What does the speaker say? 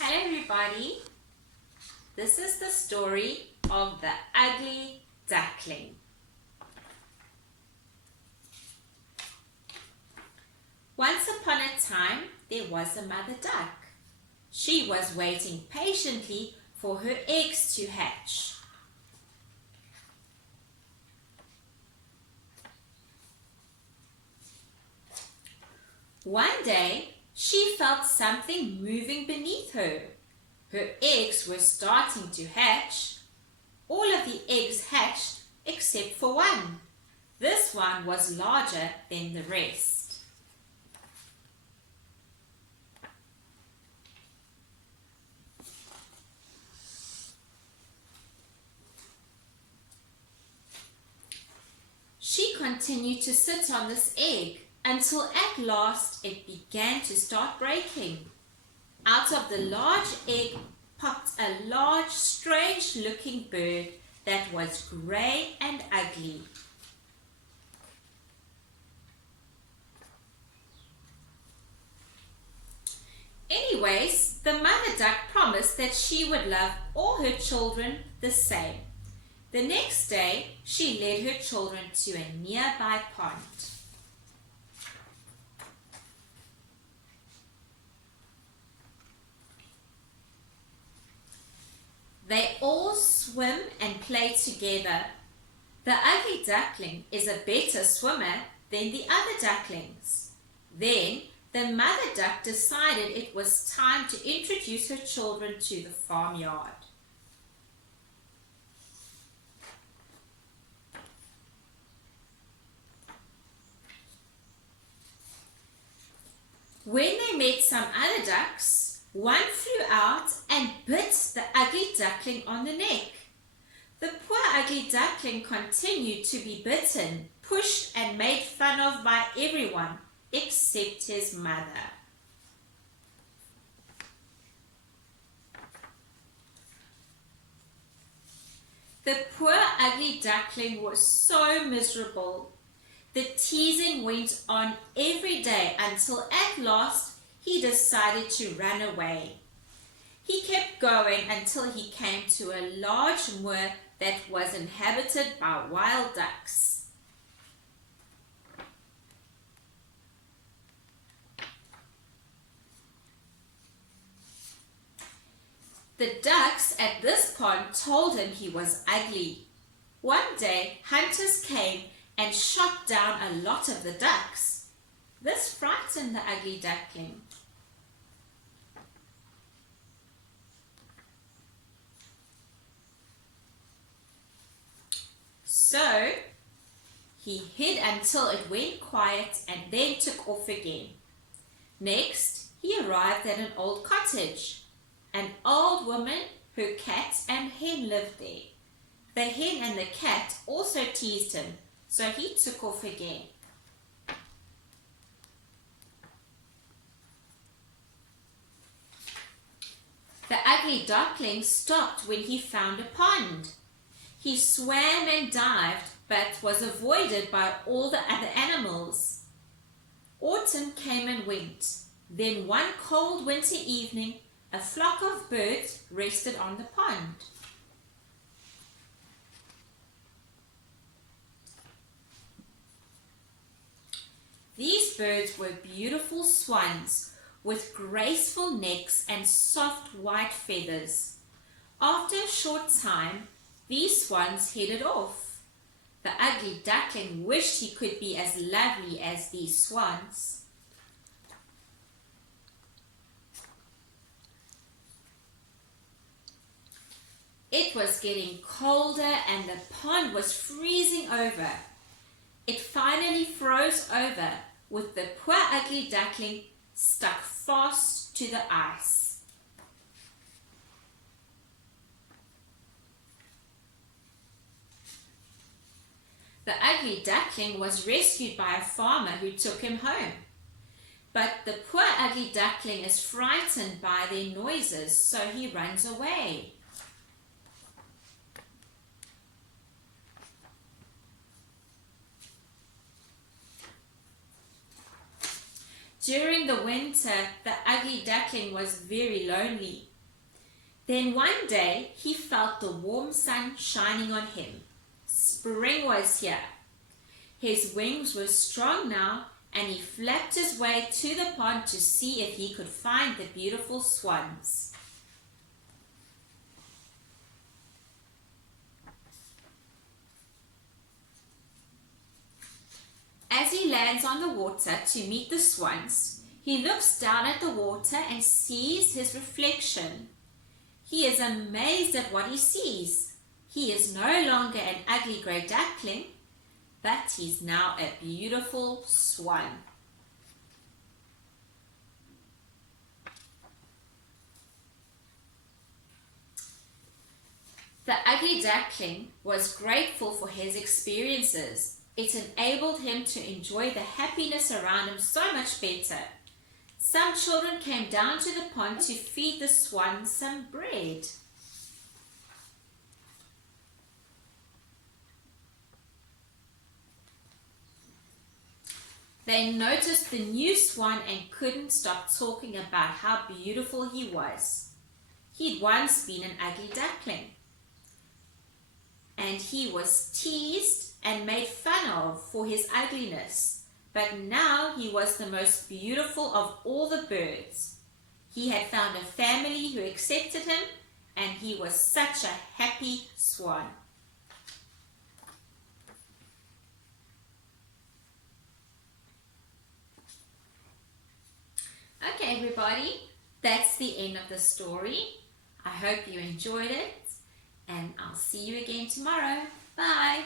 Hello everybody, this is the story of the ugly duckling. Once upon a time there was a mother duck. She was waiting patiently for her eggs to hatch. One day she felt something moving beneath her. Her eggs were starting to hatch. All of the eggs hatched except for one. This one was larger than the rest. She continued to sit on this egg until at last it began to start breaking. Out of the large egg popped a large, strange-looking bird that was grey and ugly. Anyways, the mother duck promised that she would love all her children the same. The next day, she led her children to a nearby pond. They all swim and play together. The ugly duckling is a better swimmer than the other ducklings. Then the mother duck decided it was time to introduce her children to the farmyard. When they met some other ducks, one flew out and bit the ugly duckling on the neck. The poor ugly duckling continued to be bitten, pushed and made fun of by everyone except his mother. The poor ugly duckling was so miserable. The teasing went on every day until at last he decided to run away. He kept going until he came to a large moor that was inhabited by wild ducks. The ducks at this pond told him he was ugly. One day, hunters came and shot down a lot of the ducks. This frightened the ugly duckling. So, he hid until it went quiet and then took off again. Next, he arrived at an old cottage. An old woman, her cat and hen lived there. The hen and the cat also teased him, so he took off again. The ugly duckling stopped when he found a pond. He swam and dived, but was avoided by all the other animals. Autumn came and went. Then one cold winter evening, a flock of birds rested on the pond. These birds were beautiful swans with graceful necks and soft white feathers. After a short time, these swans headed off. The ugly duckling wished he could be as lovely as these swans. It was getting colder and the pond was freezing over. It finally froze over, with the poor ugly duckling stuck fast to the ice. The ugly duckling was rescued by a farmer who took him home. But the poor ugly duckling is frightened by their noises, so he runs away. During the winter, the ugly duckling was very lonely. Then one day he felt the warm sun shining on him. Spring was here. His wings were strong now, and he flapped his way to the pond to see if he could find the beautiful swans. As he lands on the water to meet the swans, he looks down at the water and sees his reflection. He is amazed at what he sees. He is no longer an ugly grey duckling, but he's now a beautiful swan. The ugly duckling was grateful for his experiences. It enabled him to enjoy the happiness around him so much better. Some children came down to the pond to feed the swan some bread. They noticed the new swan and couldn't stop talking about how beautiful he was. He'd once been an ugly duckling, and he was teased and made fun of for his ugliness. But now he was the most beautiful of all the birds. He had found a family who accepted him, and he was such a happy swan. Okay, everybody, that's the end of the story. I hope you enjoyed it, and I'll see you again tomorrow. Bye.